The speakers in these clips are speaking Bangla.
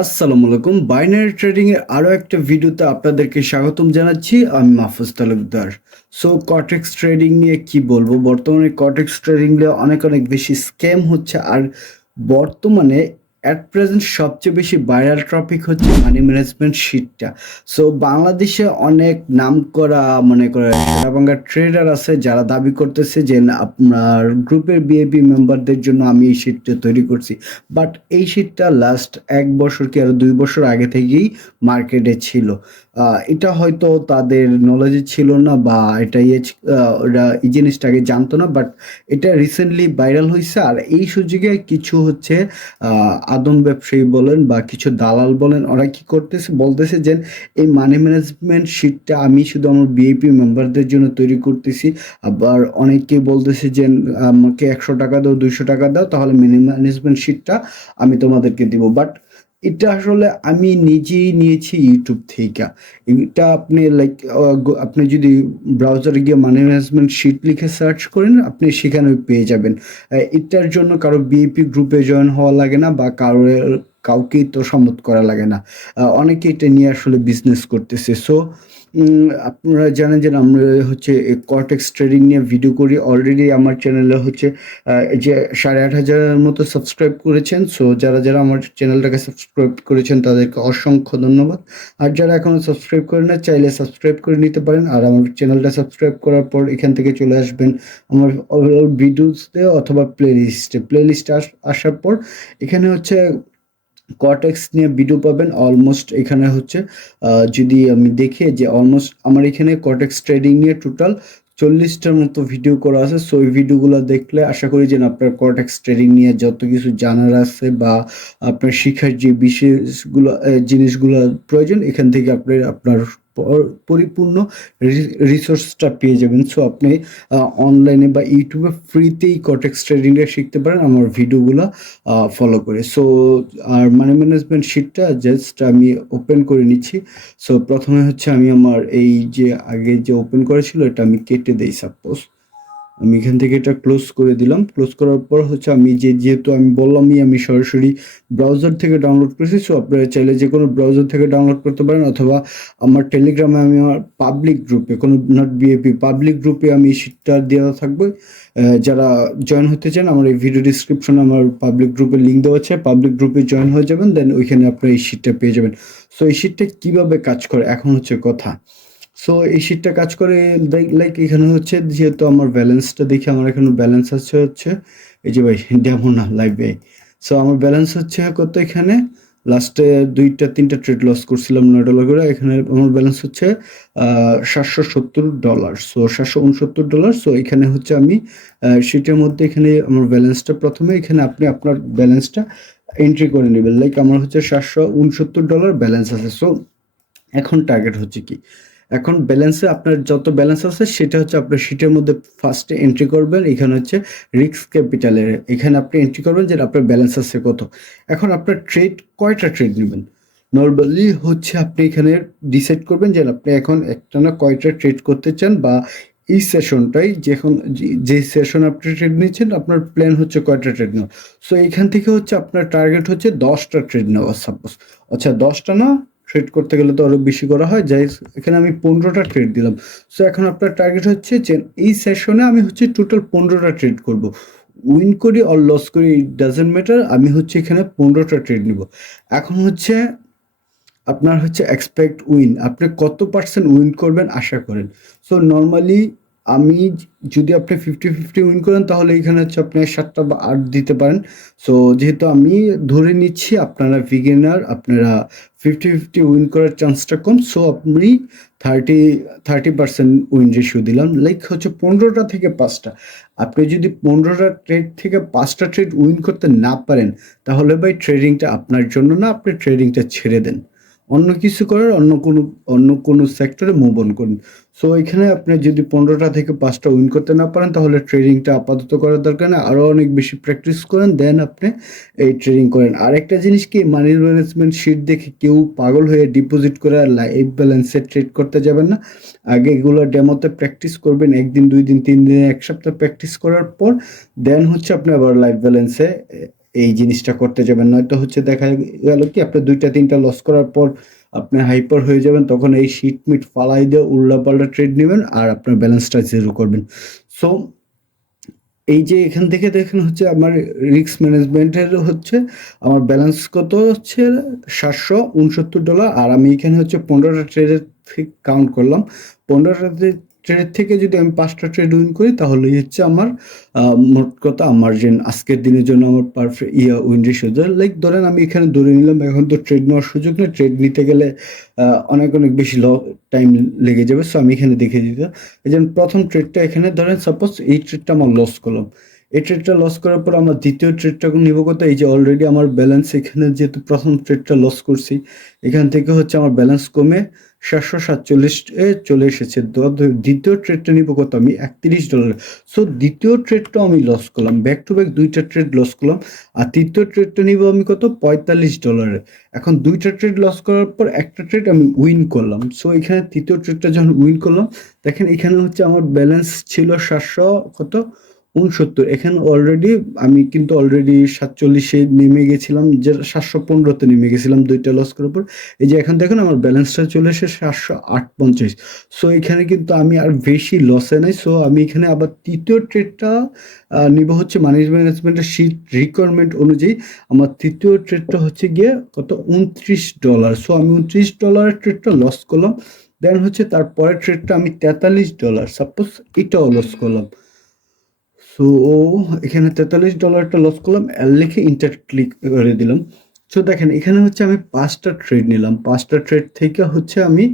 আসসালামু আলাইকুম। বাইনারি ট্রেডিং এর আরও একটা ভিডিওতে আপনাদেরকে স্বাগতম জানাচ্ছি। আমি Mahfuz Talukdar. So Quotex trading নিয়ে কি বলব? বর্তমানে কটেক্স ট্রেডিং নিয়ে অনেক অনেক বেশি স্ক্যাম হচ্ছে। আর বর্তমানে অ্যাট প্রেজেন্ট সবচেয়ে বেশি ভাইরাল টপিক হচ্ছে মানি ম্যানেজমেন্ট শিটটা সো বাংলাদেশে অনেক নাম করা মনে করে বাংলা ট্রেডার আছে যারা দাবি করতেছে যে আপনার গ্রুপের বিএপি মেম্বারদের জন্য আমি এই শিটটা তৈরি করছি। বাট এই শিটটা লাস্ট এক বছর কি আর দুই বছর আগে থেকেই মার্কেটে ছিল। এটা হয়তো তাদের নলেজে ছিল না বা এটা ইয়ে ওরা এই জিনিসটাকে জানতো না বাট এটা রিসেন্টলি ভাইরাল হয়েছে আর এই সুযোগে কিছু হচ্ছে আদম ব্যবসায়ী বলেন বা কিছু দালাল বলেন, ওরা কি করতেছে, বলতেছে যে এই মানি ম্যানেজমেন্ট শিটটা আমি শুধু আমার বিএপি মেম্বারদের জন্য তৈরি করতেছি। আবার অনেকে বলতেছে যে, আমাকে একশো টাকা দাও, দুইশো টাকা দাও, তাহলে মিনি ম্যানেজমেন্ট শিটটা আমি তোমাদেরকে দিব। বাট এটা আসলে আমি নিজেই নিয়েছি ইউটিউব থেকে। এটা আপনি লাইক আপনি যদি ব্রাউজারে গিয়ে মানি ম্যানেজমেন্ট শিট লিখে সার্চ করেন, আপনি সেখানে পেয়ে যাবেন। এটার জন্য কারও বিএপি গ্রুপে জয়েন হওয়া লাগে না বা কারও কাউকেই তো সম্মত করা লাগে না। অনেকে এটা নিয়ে আসলে বিজনেস করতেছে। সো আপনারা জানেন যে আমরা হচ্ছে কটেক্স ট্রেডিং নিয়ে ভিডিও করি। অলরেডি আমার চ্যানেলে হচ্ছে যে সাড়ে আট হাজারের মতো সাবস্ক্রাইব করেছেন। সো যারা যারা আমার চ্যানেলটাকে সাবস্ক্রাইব করেছেন, তাদেরকে অসংখ্য ধন্যবাদ। আর যারা এখনও সাবস্ক্রাইব করে না, চাইলে সাবস্ক্রাইব করে নিতে পারেন। আর আমার চ্যানেলটা সাবস্ক্রাইব করার পর এখান থেকে চলে আসবেন আমার ভিডিওসতে অথবা প্লে লিস্টে প্লে লিস্টে আসার পর এখানে হচ্ছে কটেক্স নিয়ে ভিডিও পাবেন অলমোস্ট এখানে হচ্ছে যদি আমি দেখি যে অলমোস্ট আমার এখানে কটেক্স ট্রেডিং নিয়ে টোটাল চল্লিশটার মতো ভিডিও করা আছে। সো এই ভিডিওগুলো দেখলে আশা করি যে আপনার কটেক্স ট্রেডিং নিয়ে যত কিছু জানার আছে বা আপনার শিক্ষার যে বিশেষগুলো জিনিসগুলো প্রয়োজন, এখান থেকে আপনি আপনার পরিপূর্ণ রিসোর্সটা পেয়ে যাবেন। সো আপনি অনলাইনে বা ইউটিউবে ফ্রিতেই কটেক্স ট্রেডিংটা শিখতে পারেন আমার ভিডিওগুলো ফলো করে। সো আর মানি ম্যানেজমেন্ট শিটটা জাস্ট আমি ওপেন করে নিচ্ছি। সো প্রথমে হচ্ছে আমি আমার এই যে আগে যে ওপেন করেছিল এটা আমি কেটে দিই সাপোজ আমি এখান থেকে এটা ক্লোজ করে দিলাম। ক্লোজ করার পর হচ্ছে আমি যে, যেহেতু আমি বললামই আমি সরাসরি ব্রাউজার থেকে ডাউনলোড করেছি সো আপনারা চাইলে যে কোনো ব্রাউজার থেকে ডাউনলোড করতে পারেন, অথবা আমার টেলিগ্রামে আমি আমার পাবলিক গ্রুপে কোনো নট বিএপি পাবলিক গ্রুপে আমি শিটটা দেওয়া থাকবে। যারা জয়েন হতে চান, আমার এই ভিডিও ডিসক্রিপশনে আমার পাবলিক গ্রুপের লিঙ্ক দেওয়া আছে পাবলিক গ্রুপে জয়েন হয়ে যাবেন দেন ওইখানে আপনারা এই শিটটা পেয়ে যাবেন। সো এই শিটটা কীভাবে কাজ করে? এখন হচ্ছে কথা। সো এই শিটটা কাজ করে লাইক এখানে হচ্ছে যেহেতু আমার ব্যালেন্সটা দেখি আমার এখানে ব্যালেন্স আছে হচ্ছে, এই যে ভাই, ডেমো না লাইভে সো আমার ব্যালেন্স হচ্ছে কত এখানে? লাস্টে দুইটা, তিনটা ট্রেড লস করছিলাম নয় ডলার করে, এখানে আমার ব্যালেন্স হচ্ছে সাতশো সত্তর ডলার সো সাতশো উনসত্তর ডলার সো এখানে হচ্ছে আমি শিটের মধ্যে এখানে আমার ব্যালেন্সটা প্রথমে, এখানে আপনি আপনার ব্যালেন্সটা এন্ট্রি করে নেবেন। লাইক আমার হচ্ছে সাতশো উনসত্তর ডলার ব্যালেন্স আছে। সো এখন টার্গেট হচ্ছে কি? এখন ব্যালেন্সে আপনার যত ব্যালেন্স আছে, সেটা হচ্ছে আপনার শিটের মধ্যে ফার্স্টে এন্ট্রি করবেন, এখানে হচ্ছে রিস্ক ক্যাপিটালের এখানে আপনি এন্ট্রি করবেন যে আপনার ব্যালেন্স আছে কত। এখন আপনার ট্রেড কয়টা ট্রেড নেবেন? নর্মালি হচ্ছে আপনি এখানে ডিসাইড করবেন যে আপনি এখন একটা না কয়টা ট্রেড করতে চান বা এই সেশনটাই যখন, যে সেশন আপনি ট্রেড নিচ্ছেন, আপনার প্ল্যান হচ্ছে কয়টা ট্রেড নেওয়া সো এখান থেকে হচ্ছে আপনার টার্গেট হচ্ছে দশটা ট্রেড নেওয়া সাপোজ আচ্ছা দশটা না ট্রেড করতে গেলে তো আরও বেশি করা হয়। যাই এখানে আমি পনেরোটা ট্রেড দিলাম। সো এখন আপনার টার্গেট হচ্ছে যে এই সেশনে আমি হচ্ছে টোটাল পনেরোটা ট্রেড করব। উইন করি অর লস করি ইট ডাজেন্ট ম্যাটার আমি হচ্ছে এখানে পনেরোটা ট্রেড নিব। এখন হচ্ছে আপনার হচ্ছে এক্সপেক্ট উইন আপনি কত পার্সেন্ট উইন করবেন আশা করেন। সো নর্মালি আমি যদি আপনি ফিফটি ফিফটি উইন করেন, তাহলে এখানে হচ্ছে আপনি সাতটা বা আট দিতে পারেন। সো যেহেতু আমি ধরে নিচ্ছি আপনারা বিগিনার আপনারা ফিফটি ফিফটি উইন করার চান্সটা কম সো আপনি thirty thirty percent win ratio দিলাম। লাইক হচ্ছে পনেরোটা থেকে পাঁচটা। আপনি যদি পনেরোটা ট্রেড থেকে পাঁচটা ট্রেড উইন করতে না পারেন, তাহলে ভাই ট্রেডিংটা আপনার জন্য না, আপনি ট্রেডিংটা ছেড়ে দেন। অন্য কিছু করার, অন্য কোনো অন্য কোনো সেক্টরে মুভ অন করুন। সো এখানে আপনি যদি পনেরোটা থেকে পাঁচটা উইন করতে না পারেন, তাহলে ট্রেডিংটা আপাতত করার দরকার নেই। আরও অনেক বেশি প্র্যাকটিস করেন দেন আপনি এই ট্রেডিং করেন। আরেকটা জিনিস কি মানি ম্যানেজমেন্ট শিট দেখে কেউ পাগল হয়ে ডিপোজিট করে আর লাইভ ব্যালেন্সে ট্রেড করতে যাবেন না। আগে এগুলো ডেমোতে প্র্যাকটিস করবেন, একদিন, দুই দিন, তিন দিন, এক সপ্তাহ প্র্যাকটিস করার পর দেন হচ্ছে আপনি আবার লাইফ ব্যালেন্সে এই জিনিসটা করতে যাবেন। নয়তো হচ্ছে দেখা গেল কি, আপনি দুইটা, তিনটা লস করার পর আপনি হাইপার হয়ে যাবেন, তখন এই শিট মিট ফালাই দিয়ে উল্লাপাল্টা ট্রেড নেবেন আর আপনার ব্যালেন্সটা জিরো করবেন। সো এই যে এখান থেকে দেখেন হচ্ছে আমার রিস্ক ম্যানেজমেন্টের হচ্ছে আমার ব্যালেন্স কত হচ্ছে? সাতশো উনসত্তর ডলার আর আমি এখানে হচ্ছে পনেরোটা ট্রেডের থেকে কাউন্ট করলাম। পনেরোটা ট্রেড থেকে যদি আমি পাঁচটা ট্রেড উইন করি, তাহলে হচ্ছে আমার মোট কথা আমার যে আজকের দিনের জন্য আমার perfect yeah win ratio like ধরেন আমি এখানে ধরে নিলাম, এখন তো ট্রেড নেওয়ার সুযোগ নেই ট্রেড নিতে গেলে অনেক অনেক বেশি ল টাইম লেগে যাবে সো আমি এখানে দেখে দিতে এই যেমন প্রথম ট্রেডটা এখানে, ধরেন সাপোজ এই ট্রেডটা আমার লস করলাম। এই ট্রেডটা লস করার পর আমার দ্বিতীয় ট্রেডটা নিব কত এই যে অলরেডি আমার ব্যালেন্স এখানে যেহেতু প্রথম ট্রেডটা লস করছি, এখান থেকে হচ্ছে আমার ব্যালেন্স কমে সাতশো সাতচল্লিশ চলে এসেছে। দ্বিতীয় ট্রেডটা নিব কত আমি? একত্রিশ ডলার সো দ্বিতীয় ট্রেডটাও আমি লস করলাম। ব্যাক টু ব্যাক দুইটা ট্রেড লস করলাম। আর তৃতীয় ট্রেডটা নিব আমি কত? পঁয়তাল্লিশ ডলারে এখন দুইটা ট্রেড লস করার পর একটা ট্রেড আমি উইন করলাম। সো এখানে তৃতীয় ট্রেডটা যখন উইন করলাম, দেখেন এখানে হচ্ছে আমার ব্যালেন্স ছিল সাতশো কত? উনসত্তর এখানে অলরেডি আমি কিন্তু অলরেডি সাতচল্লিশে নেমে গেছিলাম, যে সাতশো পনেরোতে নেমে গেছিলাম দুইটা লস করার পর। এই যে এখন দেখেন আমার ব্যালেন্সটা চলে এসে সাতশো আট পঞ্চাশ সো এখানে কিন্তু আমি আর বেশি লসে নাই। সো আমি এখানে আবার তৃতীয় ট্রেডটা নিব হচ্ছে মানি ম্যানেজমেন্টের শীট রিকোয়ারমেন্ট অনুযায়ী। আমার তৃতীয় ট্রেডটা হচ্ছে গিয়ে কত? উনত্রিশ ডলার। সো আমি উনত্রিশ ডলারের ট্রেডটা লস করলাম। দেন হচ্ছে তারপরের ট্রেডটা আমি তেতাল্লিশ ডলার। সাপোজ এটাও লস করলাম। সো এখানে তেতাল্লিশ ডলারটা লস করলাম এল লিখে ইন্টার ক্লিক করে দিলাম। সো দেখেন, এখানে হচ্ছে আমি পাঁচটা ট্রেড নিলাম। পাঁচটা ট্রেড থেকে হচ্ছে আমি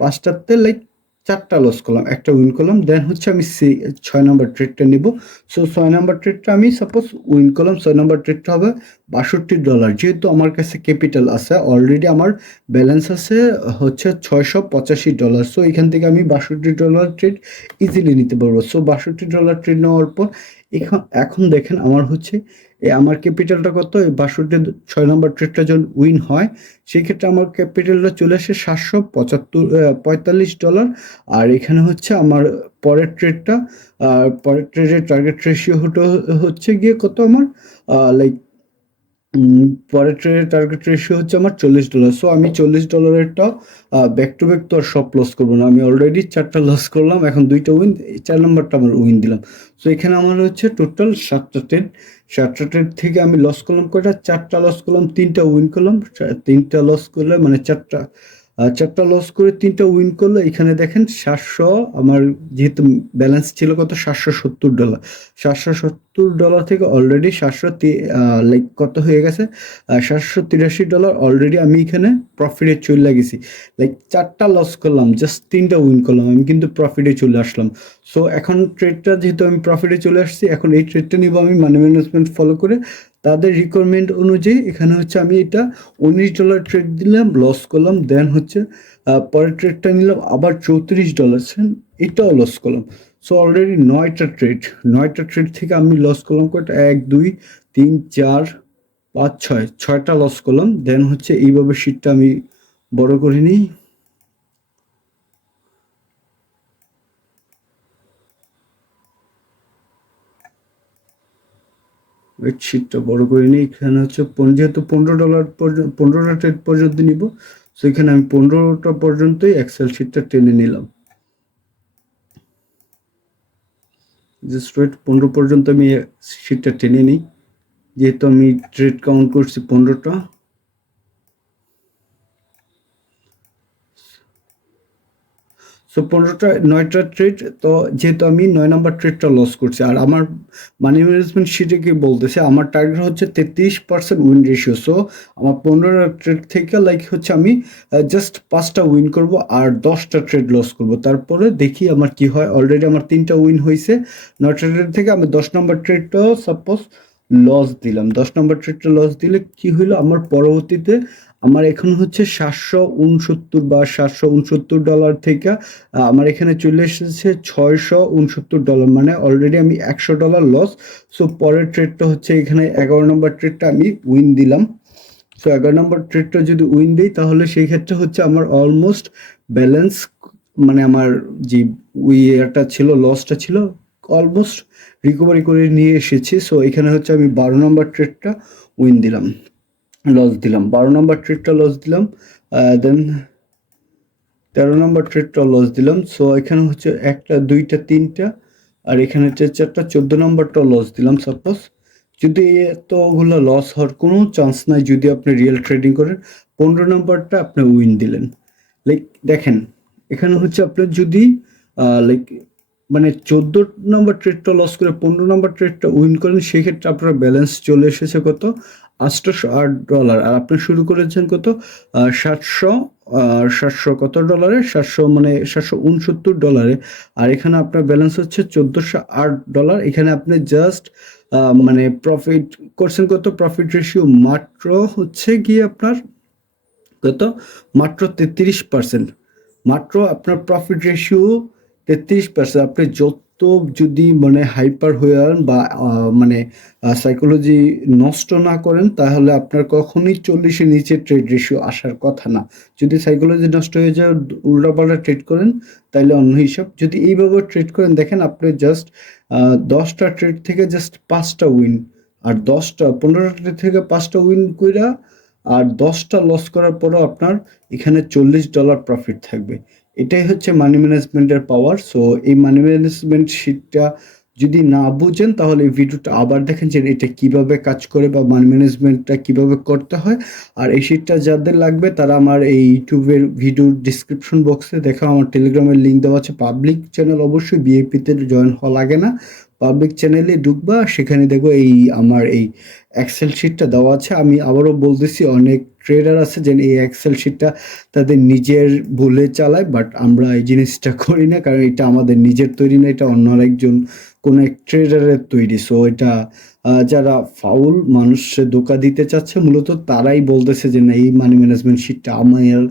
পাঁচটাতে লাইক চারটা লস করলাম, একটা উইন করলাম দেন হচ্ছে আমি সেই ছয় নম্বর ট্রেডটা নিব। সো ছয় নম্বর ট্রেডটা আমি সাপোজ উইন করলাম, ছয় নম্বর ট্রেডটা হবে বাষট্টি ডলার যেহেতু আমার কাছে ক্যাপিটাল আছে অলরেডি আমার ব্যালেন্স আছে হচ্ছে ছয়শো পঁচাশি ডলার সো এখান থেকে আমি বাষট্টি ডলার ট্রেড ইজিলি নিতে পারব। সো বাষট্টি ডলার ট্রেড নেওয়ার পর এখন এখন দেখেন আমার হচ্ছে এ আমার ক্যাপিটালটা কত? এই বাষট্টি ছয় নম্বর ট্রেডটা যখন উইন হয়, সেক্ষেত্রে আমার ক্যাপিটালটা চলে আসে সাতশো পঁচাত্তর পঁয়তাল্লিশ ডলার। আর এখানে হচ্ছে আমার পরের ট্রেডটা পরের ট্রেডের টার্গেট রেশিও হচ্ছে গিয়ে কত আমার? লাইক পরের ট্রেডের টার্গেট রেশিও হচ্ছে আমার চল্লিশ ডলার সো আমি চল্লিশ ডলারেরটা ব্যাক টু ব্যাক তো আর সব লস করব না। আমি অলরেডি চারটা লস করলাম, এখন দুইটা উইন চার নম্বরটা আমার উইন দিলাম। সো এখানে আমার হচ্ছে টোটাল সাতটা ট্রেড সাতটা ট্রেড থেকে আমি লস করলাম কয়টা? চারটা লস করলাম, তিনটা উইন করলাম। তিনটা লস করলে মানে চারটা চারটা লস করে তিনটা উইন করল। এখানে দেখেন সাতশো, আমার যেহেতু ব্যালেন্স ছিল কত? সাতশো সত্তর ডলার সাতশো সত্তর ডলার থেকে অলরেডি সাতশো লাইক কত হয়ে গেছে? সাতশো তিরাশি ডলার অলরেডি আমি এখানে প্রফিটে চলে গেছি। লাইক চারটা লস করলাম জাস্ট তিনটা উইন করলাম, আমি কিন্তু প্রফিটে চলে আসলাম। সো এখন ট্রেডটা যেহেতু আমি প্রফিটে চলে আসছি, এখন এই ট্রেডটা নিব আমি মানি ম্যানেজমেন্ট ফলো করে। তাদের রিকোয়ারমেন্ট অনুযায়ী এখানে হচ্ছে আমি এটা উনিশ ডলার ট্রেড দিলাম লস করলাম দেন হচ্ছে পরের ট্রেডটা নিলাম, আবার চৌত্রিশ ডলার এটাও লস করলাম। সো অলরেডি নয়টা ট্রেড নয়টা ট্রেড থেকে আমি লস করলাম কয়টা? এক, দুই, তিন, চার, পাঁচ, ছয়, ছয়টা লস করলাম দেন হচ্ছে এইভাবে শিটটা আমি বড় করে নিই। ওয়েট শিটটা বড় করে নিই। এখানে হচ্ছে যেহেতু পনেরো ডলার পর্যন্ত, পনেরোটা ট্রেড পর্যন্ত নিব সো এখানে আমি পনেরোটা পর্যন্তই এক্সেল শিটটা টেনে নিলাম। জাস্ট ওয়েট পনেরো পর্যন্ত আমি শিটটা টেনে নিই। যেহেতু আমি ট্রেড কাউন্ট করছি পনেরোটা সো পনেরোটা, নয়টা ট্রেড তো যেহেতু আমি নয় নাম্বার ট্রেডটা লস করছি, আর আমার মানি ম্যানেজমেন্ট শিটে কি বলতেছে, আমার টার্গেট হচ্ছে তেত্রিশ পার্সেন্ট উইন রেশিও সো আমার পনেরোটা ট্রেড থেকে লাইক হচ্ছে আমি জাস্ট পাঁচটা উইন করব আর দশটা ট্রেড লস করব। তারপরে দেখি আমার কি হয় অলরেডি আমার তিনটা উইন হয়েছে নয়টা ট্রেড থেকে আমি দশ নম্বর ট্রেডটাও সাপোজ লস দিলাম। দশ নম্বর ট্রেডটা লস দিলে কি হইল, আমার পরবর্তীতে আমার এখন হচ্ছে সাতশো উনসত্তর বা সাতশো উনসত্তর ডলার থেকে আমার এখানে চলে এসেছে ছয়শো উনসত্তর ডলার মানে অলরেডি আমি একশো ডলার লস সো পরের ট্রেডটা হচ্ছে এখানে এগারো নম্বর ট্রেডটা আমি উইন দিলাম। সো এগারো নম্বর ট্রেডটা যদি উইন দিই, তাহলে সেই ক্ষেত্রে হচ্ছে আমার অলমোস্ট ব্যালেন্স মানে আমার যে ইয়েটা ছিল লসটা ছিল অলমোস্ট রিকভারি করে নিয়ে এসেছি। সো এখানে হচ্ছে আমি বারো নম্বর ট্রেডটা উইন দিলাম। লস দিলাম। বারো নম্বর ট্রেডটা লস দিলাম দেন তেরো নম্বর ট্রেডটা লস দিলাম। সো এখানে হচ্ছে একটা, দুইটা, তিনটা, আর এখানে হচ্ছে চারটা, চোদ্দ নম্বরটা লস দিলাম সাপোজ যদি এতগুলো লস হওয়ার কোনো চান্স নাই, যদি আপনি রিয়েল ট্রেডিং করেন, পনেরো নম্বরটা আপনি উইন দিলেন। লাইক দেখেন, এখানে হচ্ছে আপনার যদি লাইক মানে চোদ্দ নম্বর ট্রেডটা লস করে পনেরো নম্বর ট্রেডটা উইন করেন, সেক্ষেত্রে আপনার ব্যালেন্স চলে এসেছে কত? আটশোশো আট ডলার। আর আপনি শুরু করেছেন কত? সাতশো সাতশো কত ডলারে? সাতশো মানে সাতশো উনসত্তর ডলারে। আর এখানে আপনার ব্যালেন্স হচ্ছে চোদ্দোশো আট ডলার। এখানে আপনি জাস্ট মানে প্রফিট করছেন কত? প্রফিট রেশিও মাত্র হচ্ছে গিয়ে আপনার কত? মাত্র তেত্রিশ পার্সেন্ট মাত্র আপনার প্রফিট রেশিও তেত্রিশ পার্সেন্ট আপনি যত যদি মানে হাইপার হয়ে বা মানে সাইকোলজি নষ্ট না করেন, তাহলে আপনার কখনোই চল্লিশের নিচে ট্রেড রেশিও আসার কথা না। যদি সাইকোলজি নষ্ট হয়ে যায়, উল্টাপাল্টা ট্রেড করেন তাহলে অন্য হিসাব। যদি এইভাবে ট্রেড করেন, দেখেন আপনি জাস্ট দশটা ট্রেড থেকে জাস্ট পাঁচটা উইন আর দশটা, পনেরোটা ট্রেড থেকে পাঁচটা উইন কইরা, আর দশটা লস করার পরও আপনার এখানে চল্লিশ ডলার প্রফিট থাকবে। এটাই হচ্ছে মানি ম্যানেজমেন্টের পাওয়ার সো এই মানি ম্যানেজমেন্ট শিটটা যদি না বুঝেন, তাহলে এই ভিডিওটা আবার দেখেন যে এটা কীভাবে কাজ করে বা মানি ম্যানেজমেন্টটা কীভাবে করতে হয়। আর এই শিটটা যাদের লাগবে, তারা আমার এই ইউটিউবের ভিডিও ডিসক্রিপশন বক্সে দেখো, আমার টেলিগ্রামের লিঙ্ক দেওয়া আছে। পাবলিক চ্যানেল অবশ্যই বিএপিতে জয়েন হওয়া লাগে না। পাবলিক চ্যানেলে ঢুকবা, সেখানে দেখো এই, আমার এই এক্সেল শিটটা দেওয়া আছে। আমি আবারও বলতেছি, অনেক ট্রেডার আছে যে এই এক্সেল শিটটা তাদের নিজের ভুলে চালায় বাট আমরা এই জিনিসটা করি না, কারণ এটা আমাদের নিজের তৈরি না, এটা অন্য আরেকজন, কোনো এক ট্রেডারের তৈরি। সো এটা যারা ফাউল মানুষে ধোকা দিতে চাচ্ছে, মূলত তারাই বলতেছে যে না, এই মানি ম্যানেজমেন্ট শিটটা আমার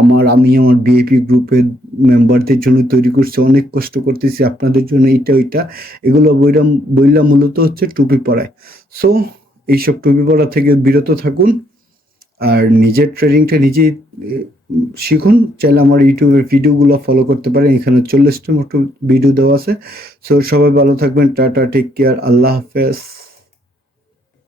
আমার, আমি আমার বিএপি গ্রুপের মেম্বারদের জন্য তৈরি করছি, অনেক কষ্ট করতেছি, আপনাদের জন্য এইটা, ওইটা। এগুলো বইরাম বইলা মূলত হচ্ছে টুপি পরায়। সো এইসব টুপি পড়া থেকে বিরত থাকুন। আর নিজের ট্রেডিংটা নিজেই শিখুন। চাইলে আমার ইউটিউবের ভিডিওগুলো ফলো করতে পারেন। এখানে চল্লিশটা মতো ভিডিও দেওয়া আছে। সো সবাই ভালো থাকবেন। টাটা টেক কেয়ার আল্লাহ হাফেজ।